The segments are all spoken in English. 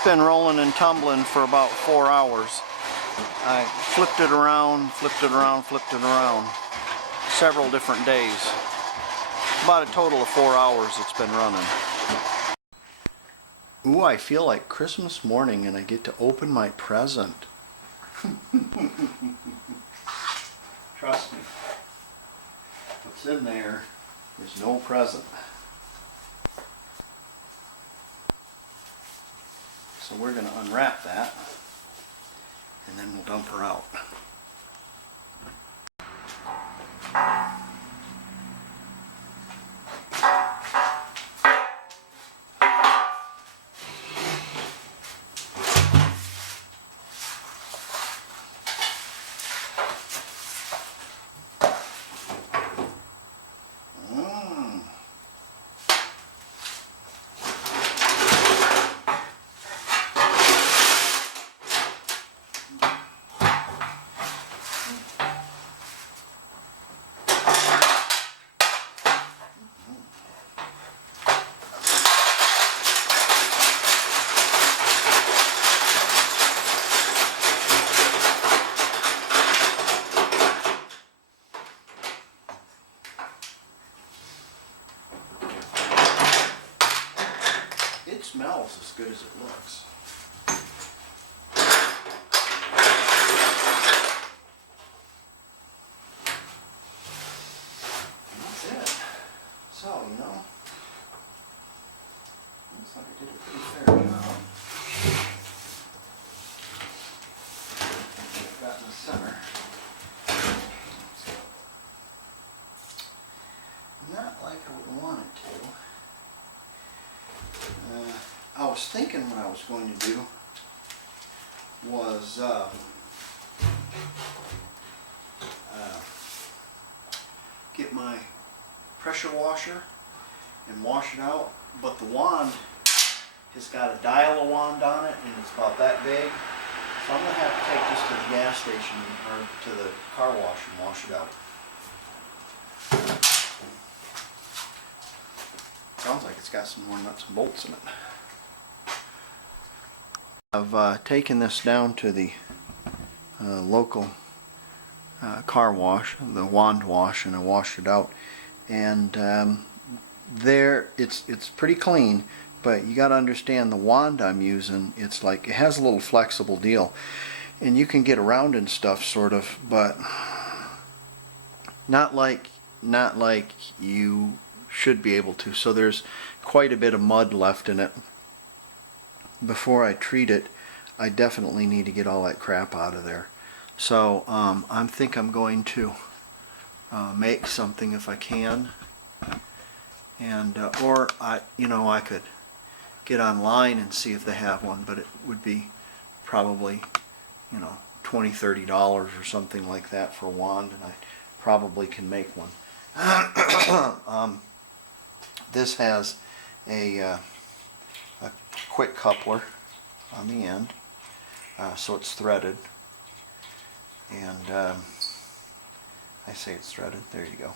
It's been rolling and tumbling for about 4 hours. I flipped it around, flipped it around, flipped it around. Several different days. About a total of 4 hours it's been running. Ooh, I feel like Christmas morning and I get to open my present. Trust me. What's in there is no present. So we're going to unwrap that and then we'll dump her out. It smells as good as it looks. And that's it. So, you know, looks like I did a pretty fair job. I've got in the center. Not like I would want it to. I was thinking what I was going to do was get my pressure washer and wash it out, but the wand has got a dial-a-wand on it and it's about that big, so I'm going to have to take this to the gas station or to the car wash and wash it out. Sounds like it's got some more nuts and bolts in it. I've taken this down to the local car wash, the wand wash, and I washed it out. And there, it's pretty clean, but you got to understand the wand I'm using. It's like it has a little flexible deal, and you can get around and stuff, sort of, but not like you should be able to. So there's quite a bit of mud left in it. Before I treat it, I definitely need to get all that crap out of there. So I think I'm going to make something if I can, and or I could get online and see if they have one, but it would be probably $20-30 or something like that for a wand, and I probably can make one. This has a quick coupler on the end, so it's threaded, and I say it's threaded, there you go.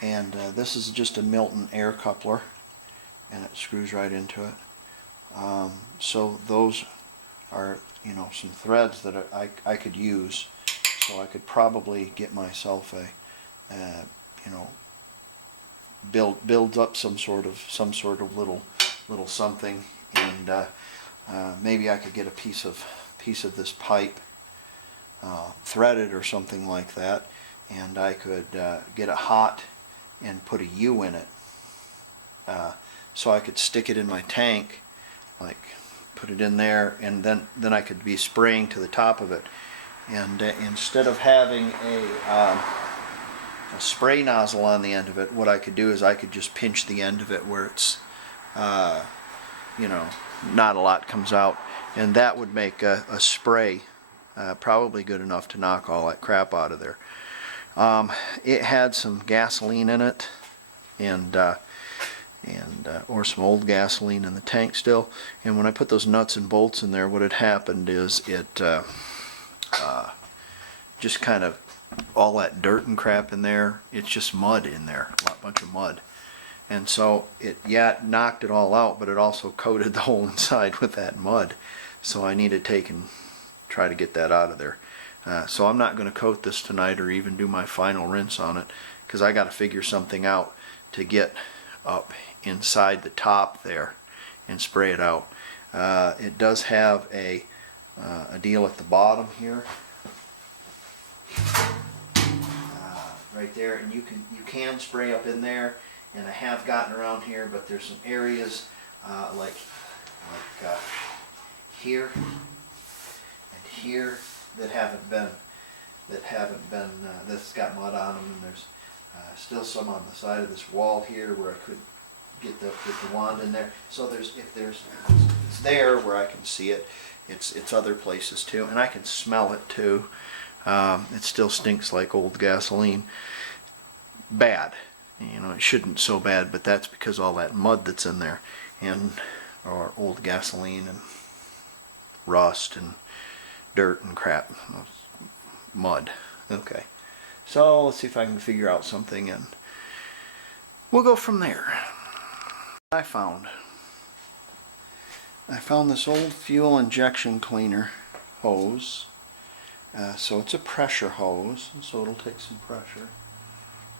And this is just a Milton air coupler, and it screws right into it. So those are some threads that I could use, so I could probably get myself a build up some sort of little something, and maybe I could get a piece of this pipe threaded or something like that, and I could get it hot and put a U in it, so I could stick it in my tank, like put it in there, and then I could be spraying to the top of it, and instead of having a spray nozzle on the end of it, what I could do is I could just pinch the end of it where it's not a lot comes out, and that would make a spray probably good enough to knock all that crap out of there. It had some gasoline in it, and or some old gasoline in the tank still, and when I put those nuts and bolts in there, what had happened is it just kind of, all that dirt and crap in there, it's just mud in there, a bunch of mud. And so it knocked it all out, but it also coated the whole inside with that mud. So I need to take and try to get that out of there. So I'm not going to coat this tonight or even do my final rinse on it, because I got to figure something out to get up inside the top there and spray it out. It does have a deal at the bottom here, right there, and you can spray up in there, and I have gotten around here, but there's some areas like here and here that's got mud on them, and there's still some on the side of this wall here where I could get the wand in there. So it's there where I can see it. It's other places too, and I can smell it too. It still stinks like old gasoline. Bad. You know, it shouldn't so bad, but that's because all that mud that's in there, or old gasoline and rust and dirt and crap. Mud. Okay. So let's see if I can figure out something, and we'll go from there. I found this old fuel injection cleaner hose. So it's a pressure hose, so it'll take some pressure,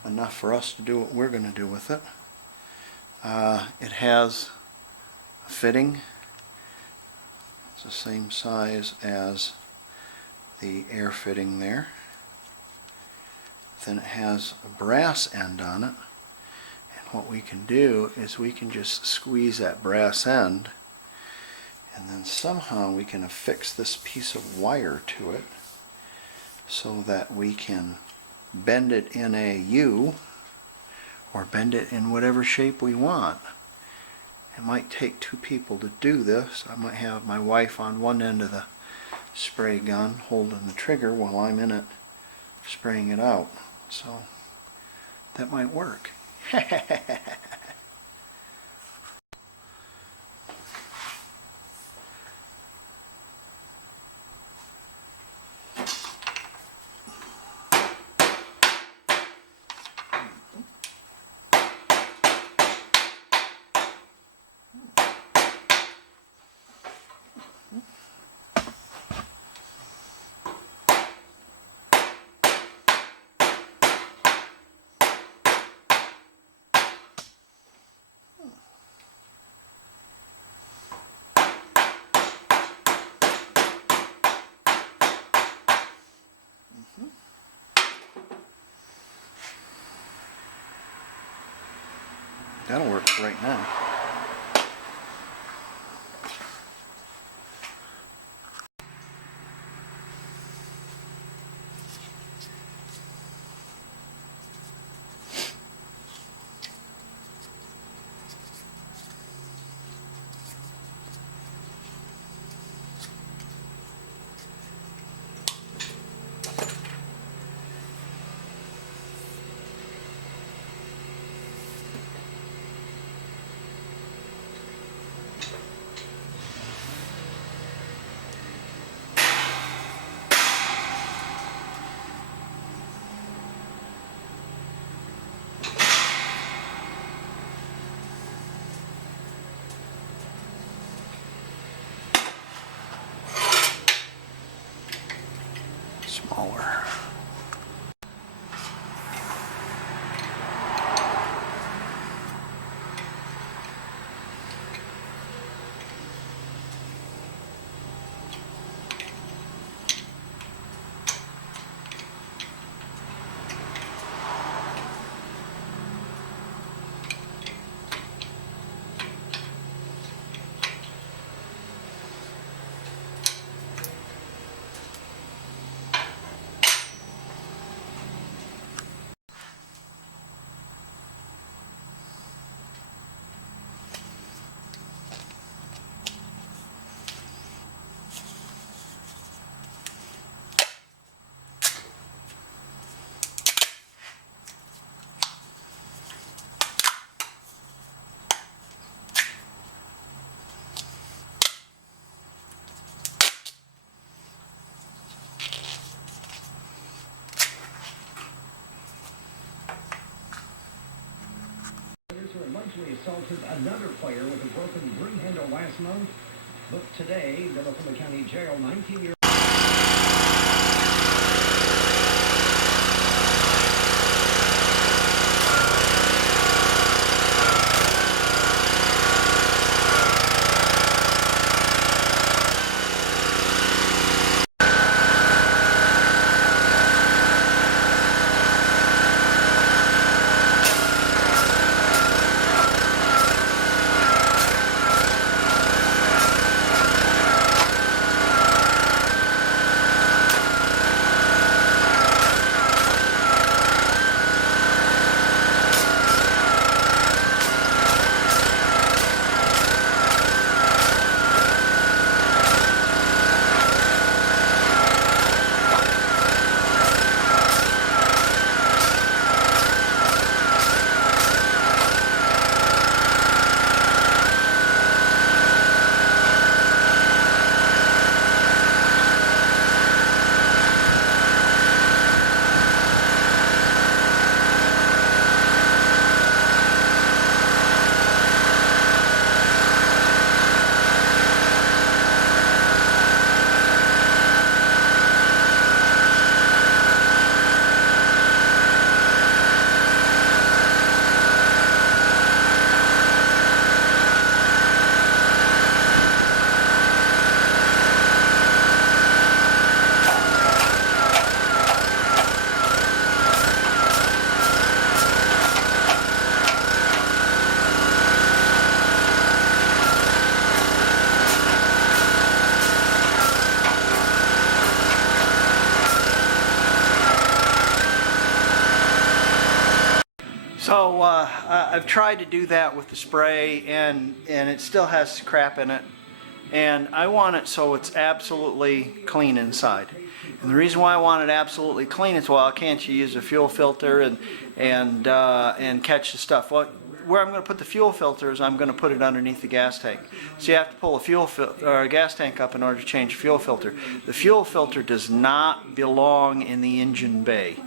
enough for us to do what we're going to do with it. It has a fitting. It's the same size as the air fitting there. Then it has a brass end on it, and what we can do is we can just squeeze that brass end, and then somehow we can affix this piece of wire to it so that we can bend it in a U or bend it in whatever shape we want. It might take two people to do this. I might have my wife on one end of the spray gun holding the trigger while I'm in it spraying it out. So that might work. That'll work for right now. Smaller. sexually assaulted another player with a broken broom handle last month. Booked today, Delafield County Jail, 19-year-old. So I've tried to do that with the spray, and it still has crap in it, and I want it so it's absolutely clean inside. And the reason why I want it absolutely clean is, well, can't you use a fuel filter and catch the stuff? Well, where I'm going to put the fuel filter is I'm going to put it underneath the gas tank. So you have to pull a gas tank up in order to change the fuel filter. The fuel filter does not belong in the engine bay.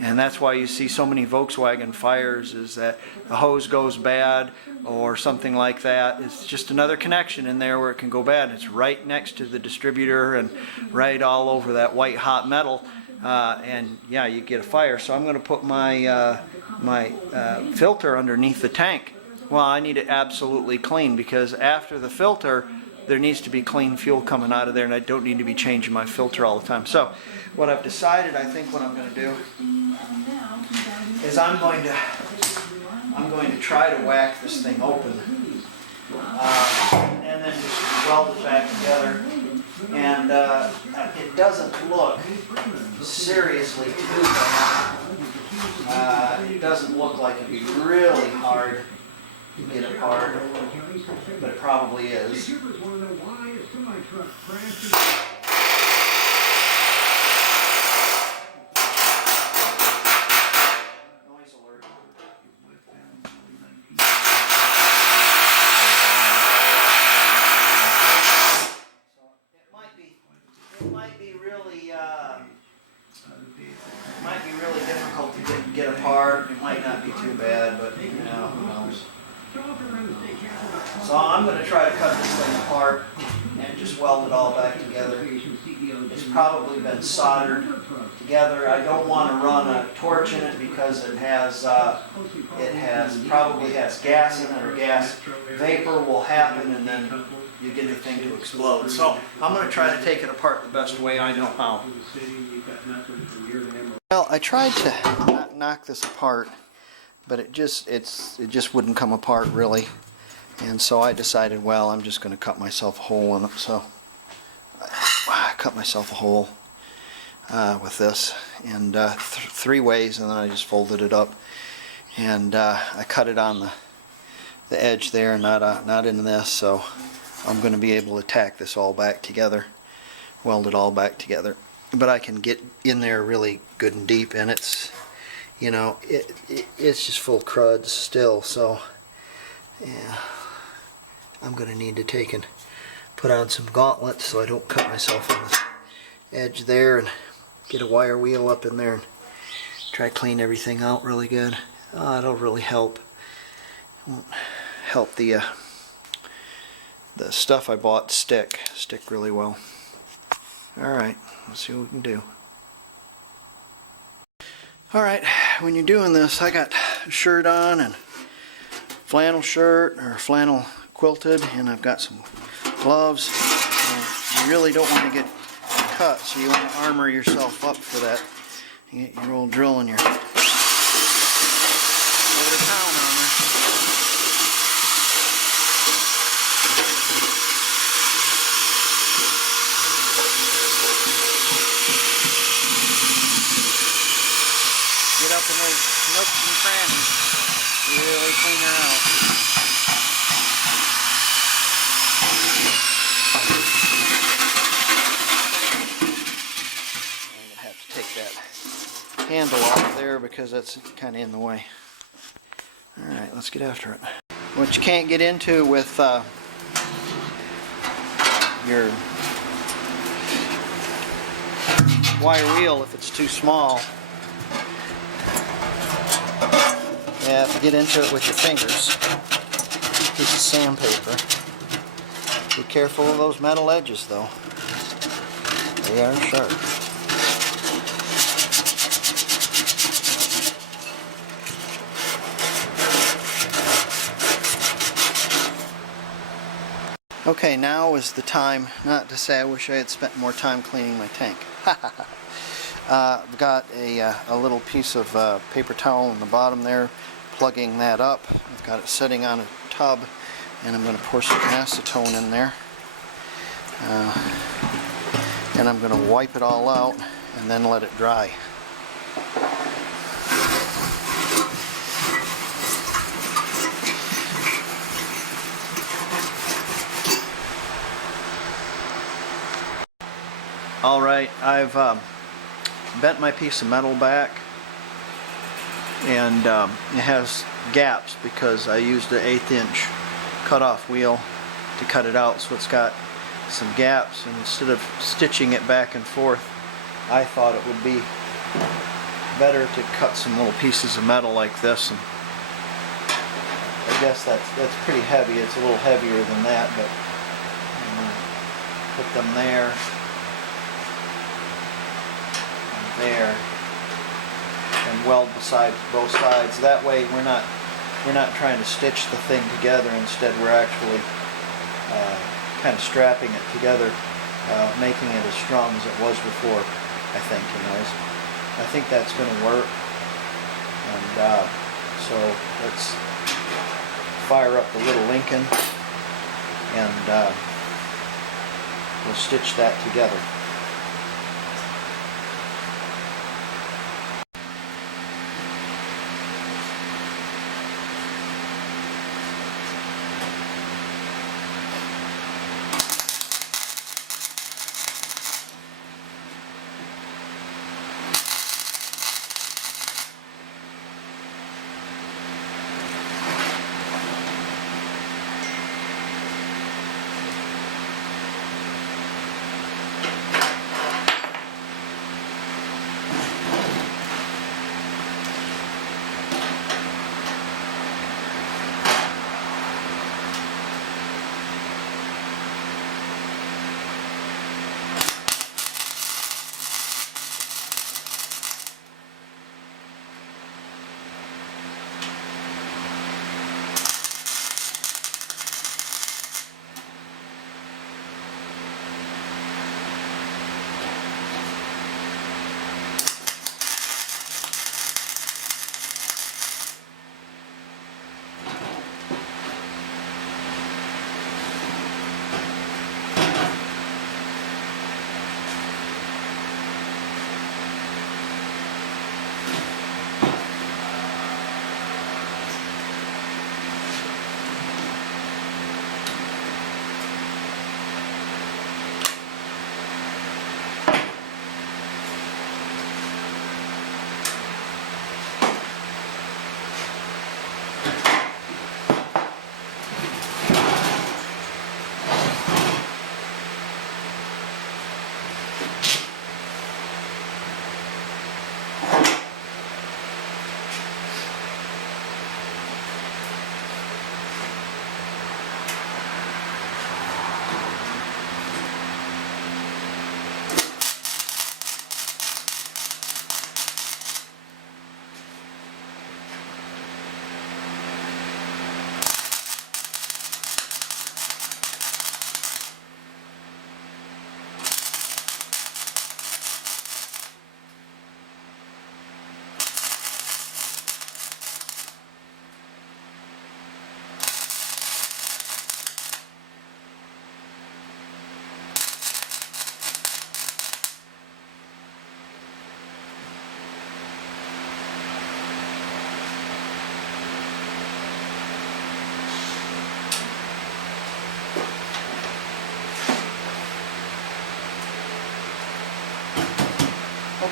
And that's why you see so many Volkswagen fires, is that the hose goes bad or something like that. It's just another connection in there where it can go bad. It's right next to the distributor and right all over that white hot metal. And yeah, you get a fire. So I'm going to put my filter underneath the tank. Well, I need it absolutely clean, because after the filter there needs to be clean fuel coming out of there, and I don't need to be changing my filter all the time. So what I've decided, I think what I'm going to do is I'm going to try to whack this thing open and then just weld it back together. And it doesn't look seriously too bad. It doesn't look like it'd be really hard to get apart, but it probably is. Might be really difficult to get apart. It might not be too bad, but you know, who knows. So I'm going to try to cut this thing apart and just weld it all back together. It's probably been soldered together. I don't want to run a torch in it because it probably has gas in it, or gas vapor will happen, and then you get the thing to explode. So I'm going to try to take it apart the best way I know how. Well, I tried to knock this apart, but it just wouldn't come apart really, and so I decided, well, I'm just going to cut myself a hole in it. So I cut myself a hole with this, and three ways, and then I just folded it up, and I cut it on the edge there, not in this. So I'm going to be able to tack this all back together, weld it all back together. But I can get in there really good and deep, and it's, you know, it's just full crud still. So yeah, I'm going to need to take and put on some gauntlets so I don't cut myself on the edge there, and get a wire wheel up in there and try to clean everything out really good. It'll really help. help the stuff I bought stick really well. Alright, let's see what we can do. Alright, when you're doing this, I got a shirt on and flannel shirt or flannel quilted, and I've got some gloves. And you really don't want to get cut, so you want to armor yourself up for that. You get your old drill and your quarter pound armor. Get up in those nooks and crannies, really clean her out. I'm going to have to take that handle off there because that's kind of in the way. Alright, let's get after it. What you can't get into with your wire wheel if it's too small, you have to get into it with your fingers. Piece of sandpaper. Be careful of those metal edges though. They are sharp. Okay, now is the time, not to say I wish I had spent more time cleaning my tank. I've got a little piece of paper towel in the bottom there, plugging that up. I've got it sitting on a tub, and I'm going to pour some acetone in there. And I'm going to wipe it all out and then let it dry. Alright, I've bent my piece of metal back, and it has gaps because I used an 1/8 inch cut-off wheel to cut it out, so it's got some gaps, and instead of stitching it back and forth, I thought it would be better to cut some little pieces of metal like this. And I guess that's pretty heavy. It's a little heavier than that, but I'm going to put them there. There, and weld both sides. That way we're not trying to stitch the thing together. Instead, we're actually kind of strapping it together, making it as strong as it was before. I think, I think that's going to work. And so let's fire up the little Lincoln, and we'll stitch that together.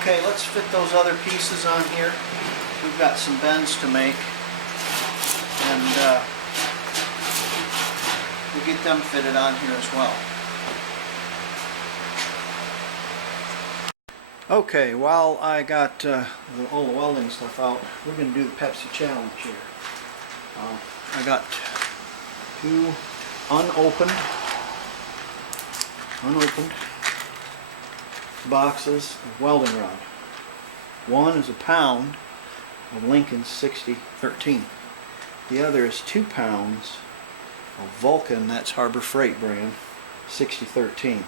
Okay, let's fit those other pieces on here. We've got some bends to make, and we'll get them fitted on here as well. Okay, while I got all the welding stuff out, we're going to do the Pepsi challenge here. I got two unopened boxes of welding rod. One is a pound of Lincoln 6013. The other is 2 pounds of Vulcan, that's Harbor Freight brand, 6013.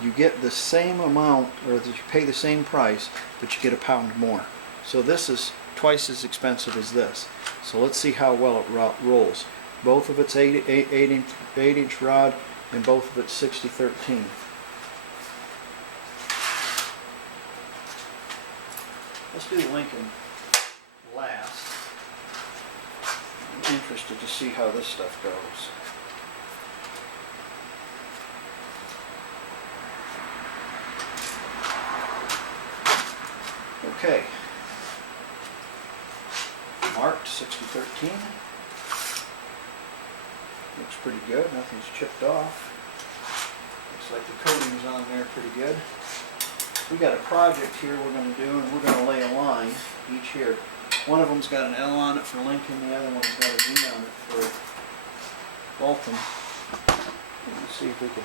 You get the same amount, or you pay the same price, but you get a pound more. So this is twice as expensive as this. So let's see how well it rolls. Both of it's 8-inch rod, and both of it's 6013. Let's do Lincoln last. I'm interested to see how this stuff goes. Okay. Marked 6013. Looks pretty good. Nothing's chipped off. Looks like the coating's on there pretty good. We got a project here we're going to do, and we're going to lay a line each here. One of them's got an L on it for Lincoln, the other one's got a V on it for Vulcan. Let's see if we can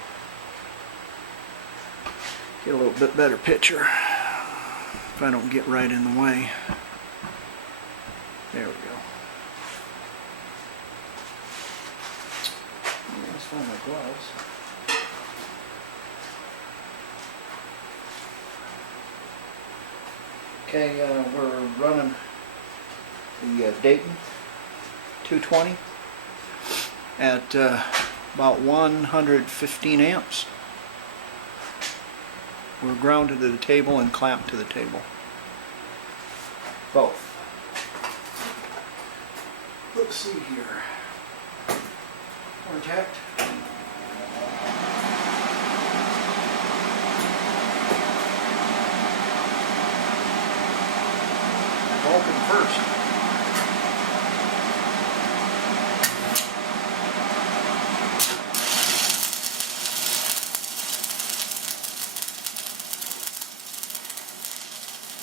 get a little bit better picture if I don't get right in the way. There we go. Let's find my gloves. Okay, we're running the Dayton 220 at about 115 amps. We're grounded to the table and clamped to the table. Both. Let's see here. Protect. Vulcan first.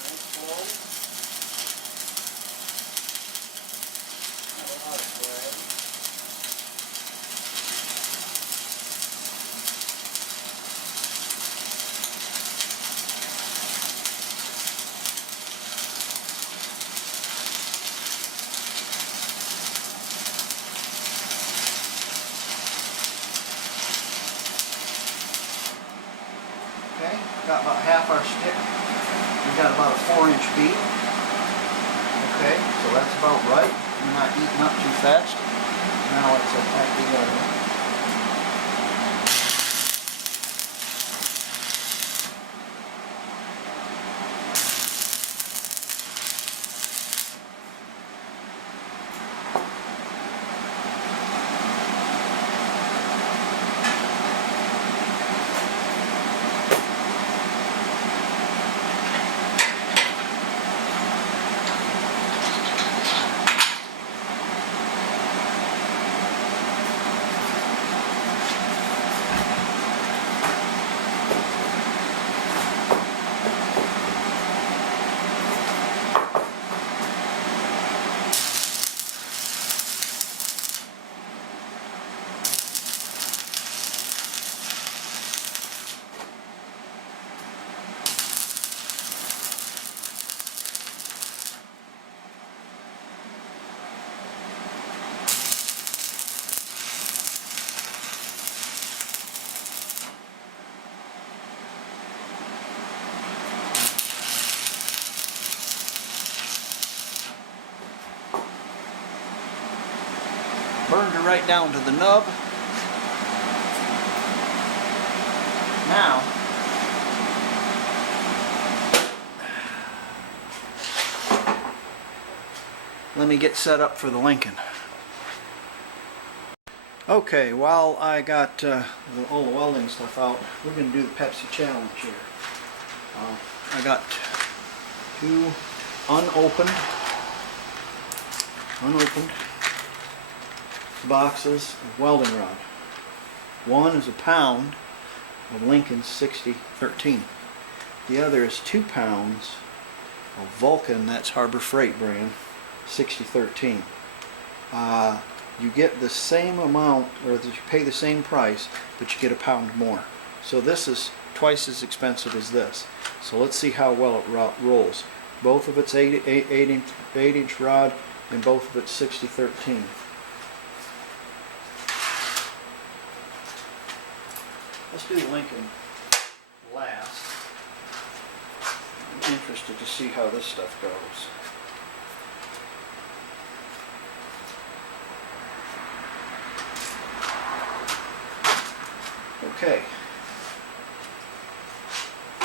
Nice flow. Not a lot of drag. Okay, got about half our stick. We got about a 4-inch bead. Okay, so that's about right. We're not eating up too fast. Now let's attack the other one. Burned her right down to the nub. Now, let me get set up for the Lincoln. Okay, while I got all the welding stuff out, we're going to do the Pepsi challenge here. I got two unopened boxes of welding rod. One is a pound of Lincoln 6013. The other is 2 pounds of Vulcan, that's Harbor Freight brand, 6013. You get the same amount, or you pay the same price, but you get a pound more. So this is twice as expensive as this. So let's see how well it rolls. Both of it's 8-inch rod, and both of it's 6013. Let's do Lincoln last. I'm interested to see how this stuff goes. Okay.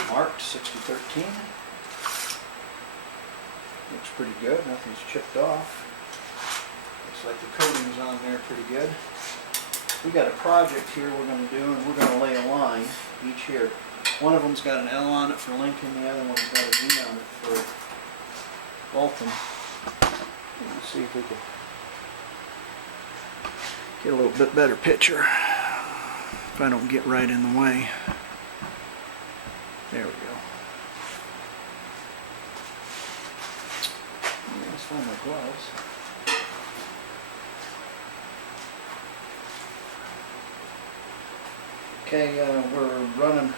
Marked 6013. Looks pretty good. Nothing's chipped off. Looks like the coating's on there pretty good. We got a project here we're going to do, and we're going to lay a line each here. One of them's got an L on it for Lincoln, the other one's got a V on it for Vulcan. Let's see if we can get a little bit better picture. If I don't get right in the way. There we go. Let's find my gloves. Okay, we're running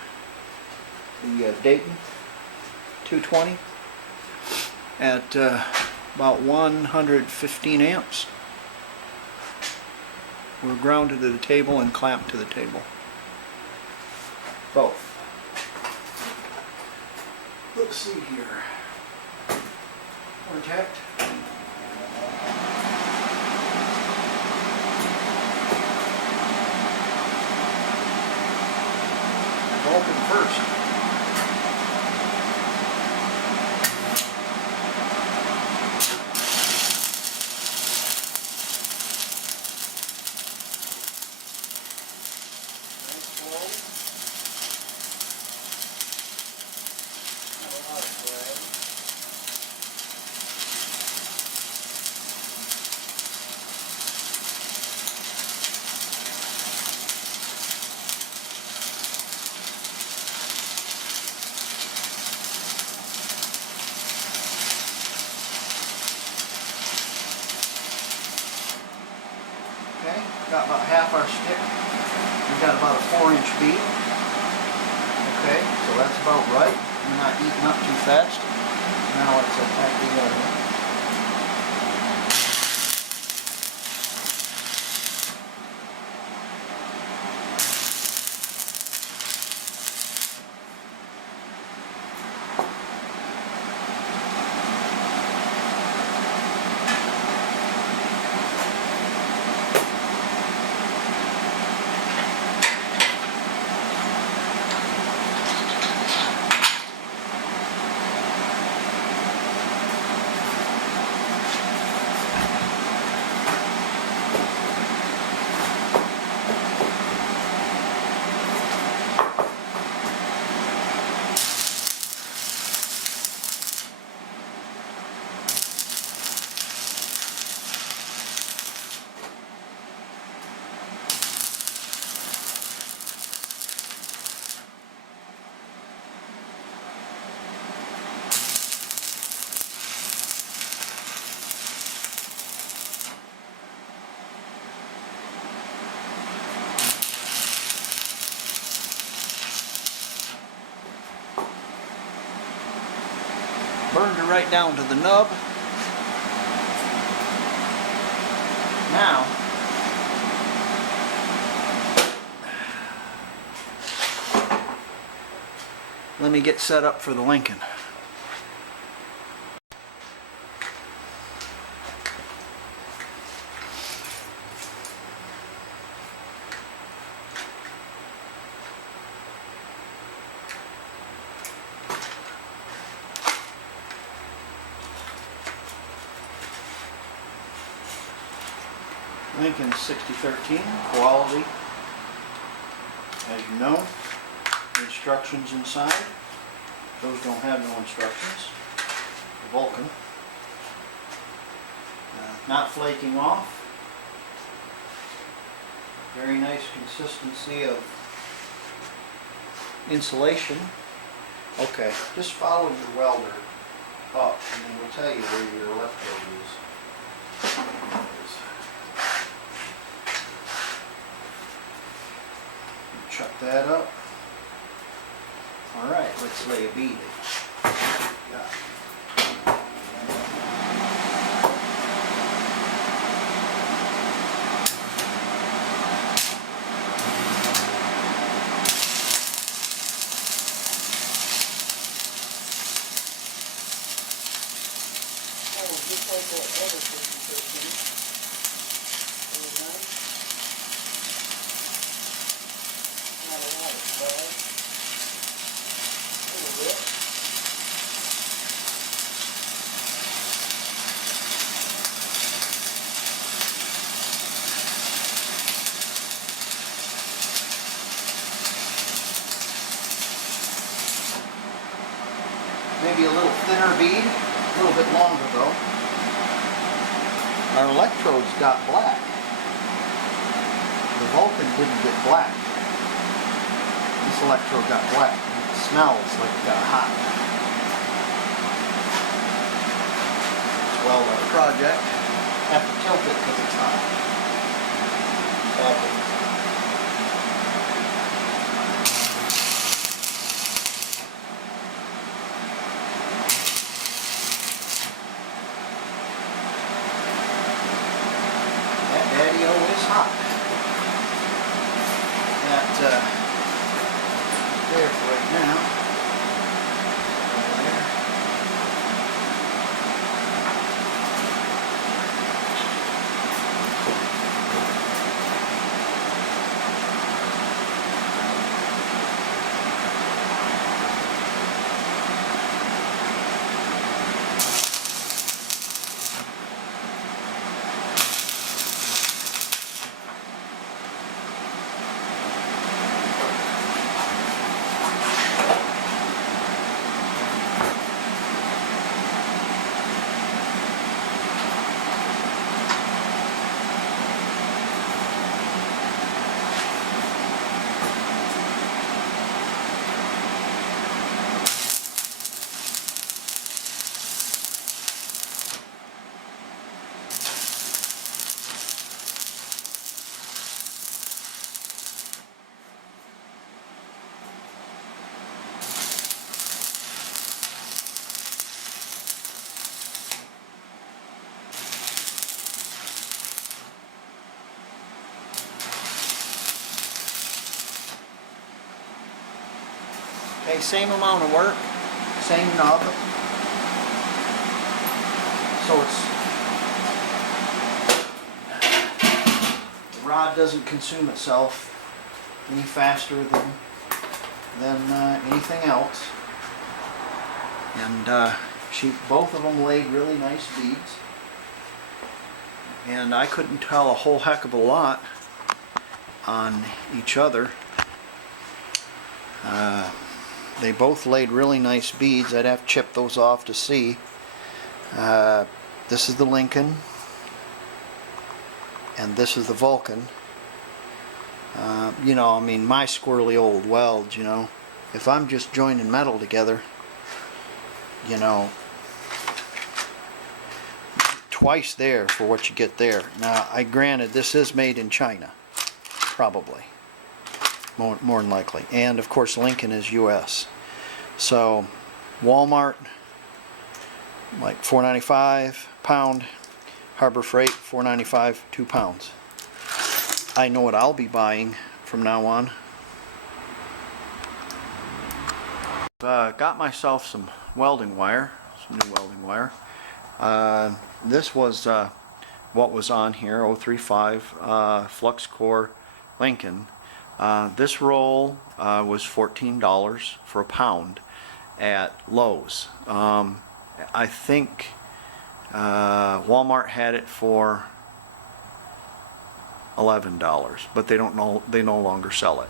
the Dayton 220 at about 115 amps. We're grounded to the table and clamped to the table. Both. Let's see here. Contact. Vulcan first. Okay, got about half our stick. We've got about a 4-inch bead. Okay, so that's about right. We're not eating up too fast. Now let's attack the other one. Burned her right down to the nub. Now, let me get set up for the Lincoln. Lincoln 6013, quality, as you know, instructions inside. Those don't have no instructions. The Vulcan. Not flaking off. Very nice consistency of insulation. Okay, just follow your welder up and then we'll tell you where your electrode is. There it is. Chuck that up. Alright, let's lay a bead. Got it. Just like that other 50-15. Very nice. Not a lot of slag. A little bit. Maybe a little thinner bead, a little bit longer though. Our electrodes got black. The Vulcan didn't get black. This electrode got black. It smells like it got hot. Well, our project, have to tilt it because it's hot. So, daddy-o is hot. That there for right now. There. Okay, same amount of work, same nub. So the rod doesn't consume itself any faster than anything else. And both of them laid really nice beads. And I couldn't tell a whole heck of a lot on each other. They both laid really nice beads. I'd have to chip those off to see. This is the Lincoln, and this is the Vulcan. You know, I mean, my squirrely old welds, you know, if I'm just joining metal together, you know, twice there for what you get there. Now, granted, this is made in China, probably. More than likely. And of course Lincoln is US. So Walmart like $4.95 pound, Harbor Freight $4.95 2 pounds. I know what I'll be buying from now on. Got myself some welding wire, some new welding wire. This was what was on here, 035 flux core Lincoln. This roll was $14 for a pound at Lowe's. I think Walmart had it for $11, but they no longer sell it.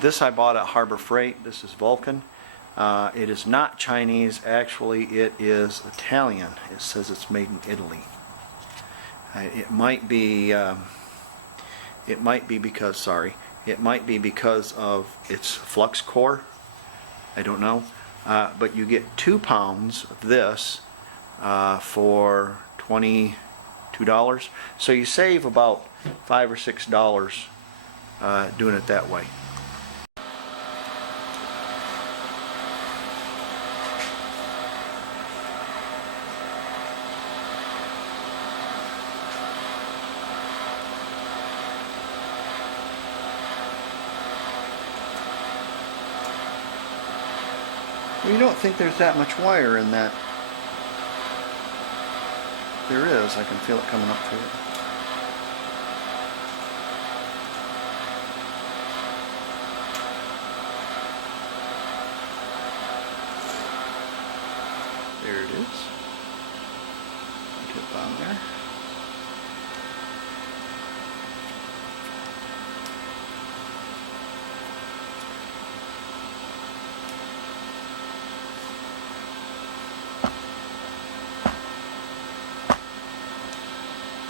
This I bought at Harbor Freight. This is Vulcan. It is not Chinese. Actually, it is Italian. It says it's made in Italy. It might be because, it might be because of its flux core. I don't know. But you get 2 pounds of this for $22. So you save about $5 or $6 doing it that way. Well, you don't think there's that much wire in that. There is. I can feel it coming up through it. There it is. Tip on there.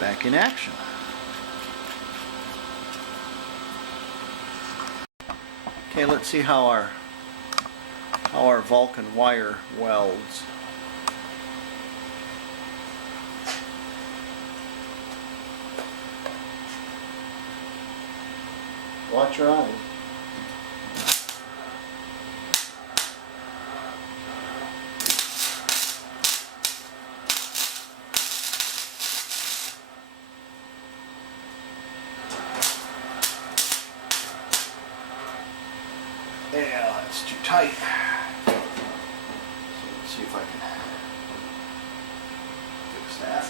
Back in action. Okay, let's see how our Vulcan wire welds. Watch your eyes. Yeah, that's too tight. So let's see if I can fix that.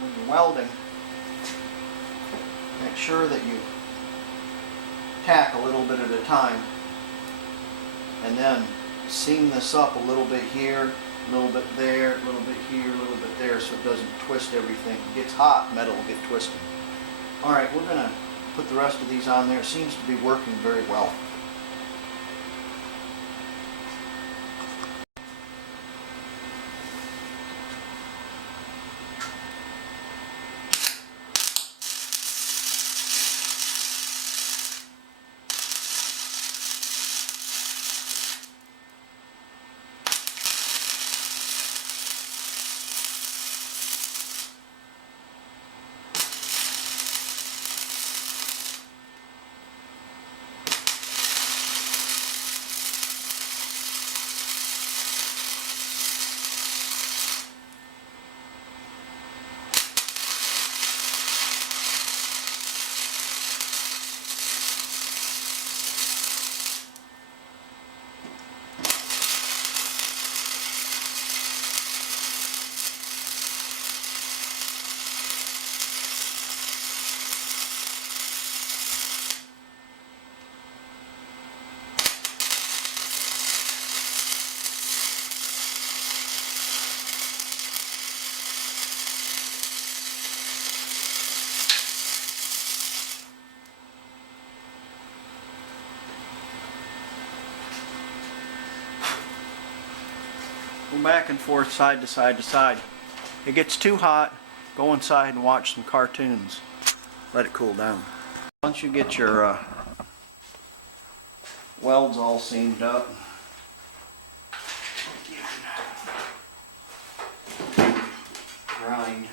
When you're welding, make sure that you tack a little bit at a time, and then seam this up a little bit here, a little bit there, a little bit here, a little bit there, so it doesn't twist everything. It gets hot, metal will get twisted. Alright, we're going to put the rest of these on there. It seems to be working very well. Go back and forth, side to side to side. It gets too hot, go inside and watch some cartoons. Let it cool down. Once you get your welds all seamed up, you can grind.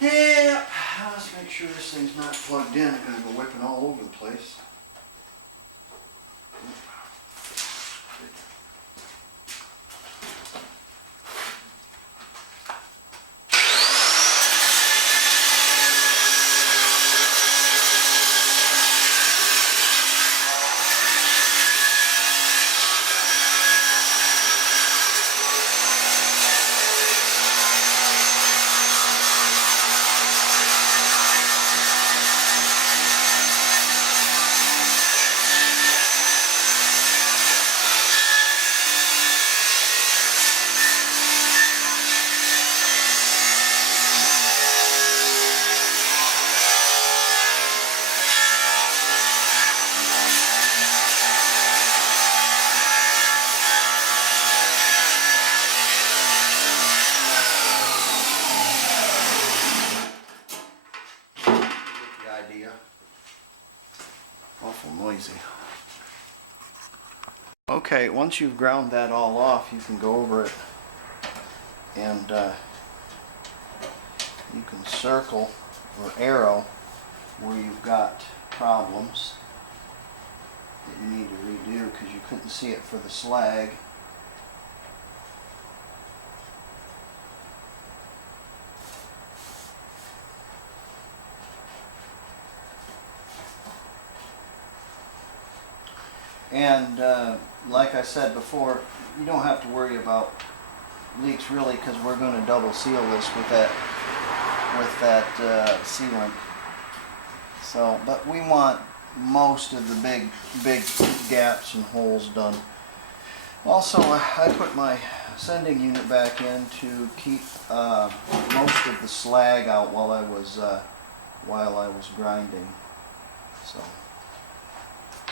Yeah, let's make sure this thing's not plugged in. It's gonna go whipping all over the place. Awful noisy. Okay, once you've ground that all off, you can go over it and you can circle or arrow where you've got problems that you need to redo because you couldn't see it for the slag. And like I said before, you don't have to worry about leaks really because we're going to double seal this with that sealant. So, but we want most of the big gaps and holes done. Also, I put my sending unit back in to keep most of the slag out while I was grinding. So,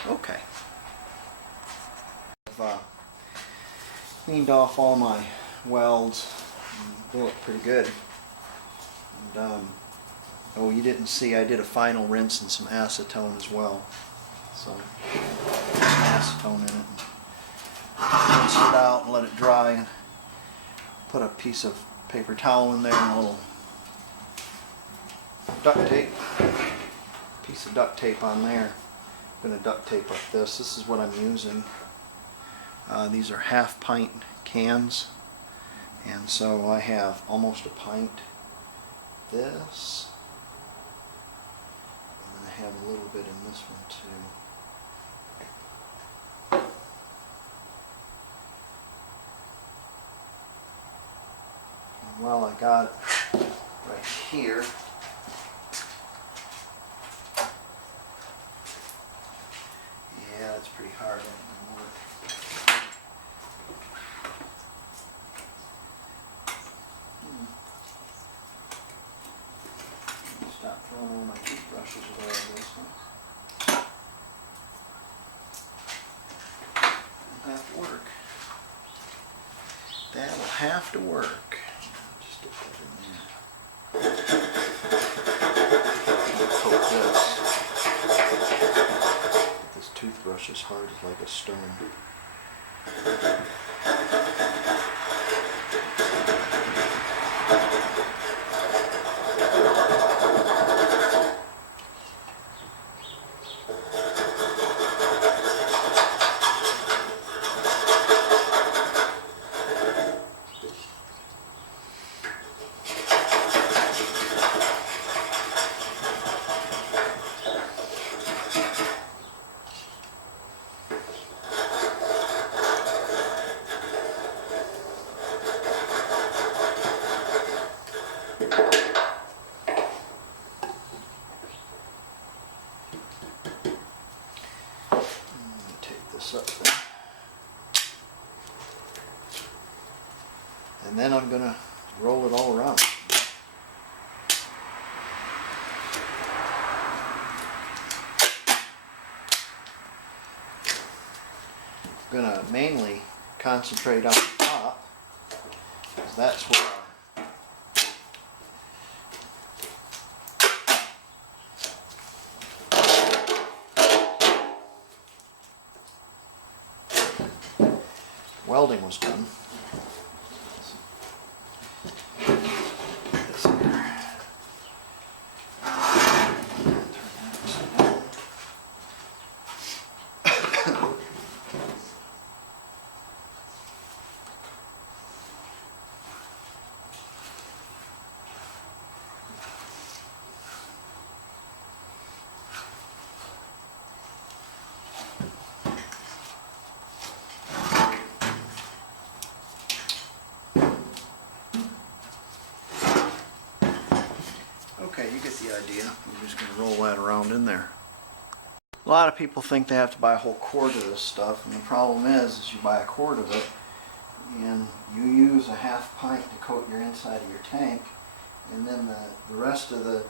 okay. I've cleaned off all my welds. They look pretty good. And, oh, you didn't see, I did a final rinse and some acetone as well. So, some acetone in it. And rinse it out and let it dry. And put a piece of paper towel in there and a little duct tape. Piece of duct tape on there. I'm going to duct tape up this. This is what I'm using. These are half pint cans, and so I have almost a pint this, and then I have a little bit in this one too. And while I got it right here, yeah, that's pretty hard. Stop throwing all my toothbrushes away on this one. That'll have to work. That'll have to work. Just stick that in there. Poke this. This toothbrush is hard as like a stone. Up there. And then I'm going to roll it all around. gonna mainly concentrate on the top, 'cause that's where welding was done. This here. Okay, you get the idea. I'm just going to roll that around in there. A lot of people think they have to buy a whole quart of this stuff, and the problem is you buy a quart of it, and you use a half pint to coat your inside of your tank, and then the rest of the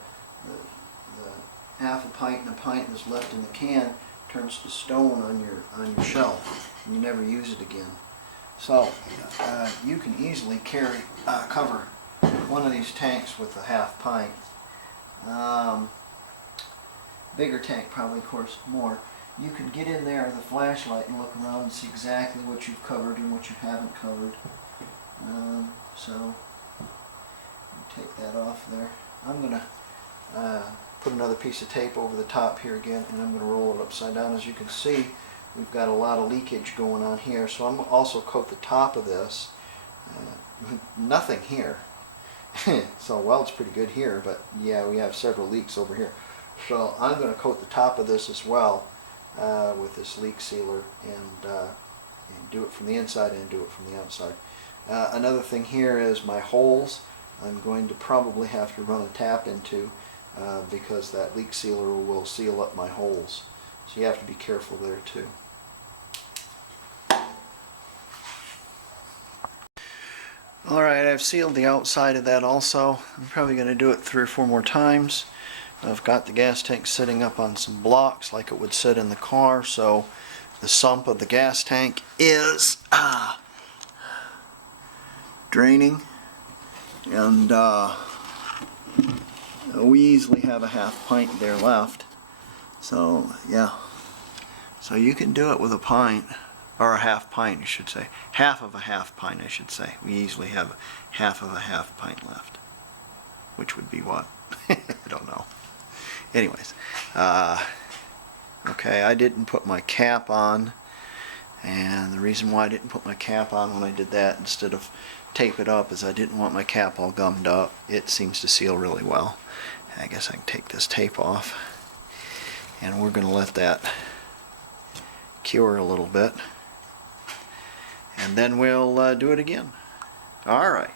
half a pint and a pint that's left in the can turns to stone on your shelf, and you never use it again. So you can easily cover one of these tanks with a half pint. Bigger tank probably costs more. You can get in there with a flashlight and look around and see exactly what you've covered and what you haven't covered. So take that off there. I'm going to put another piece of tape over the top here again, and I'm going to roll it upside down. As you can see, we've got a lot of leakage going on here, so I'm going to also coat the top of this. Nothing here. So weld's pretty good here, but yeah, we have several leaks over here. So I'm going to coat the top of this as well with this leak sealer, and do it from the inside and do it from the outside. Another thing here is my holes. I'm going to probably have to run a tap into because that leak sealer will seal up my holes. So you have to be careful there too. Alright, I've sealed the outside of that also. I'm probably going to do it 3 or 4 more times. I've got the gas tank sitting up on some blocks like it would sit in the car, so the sump of the gas tank is draining, and we easily have a half pint there left. So yeah, so you can do it with a pint. Or a half pint, you should say. Half of a half pint, I should say. We easily have half of a half pint left. Which would be what? I don't know. Anyways. Okay, I didn't put my cap on. And the reason why I didn't put my cap on when I did that instead of tape it up is I didn't want my cap all gummed up. It seems to seal really well. I guess I can take this tape off. And we're going to let that cure a little bit. And then we'll do it again. All right.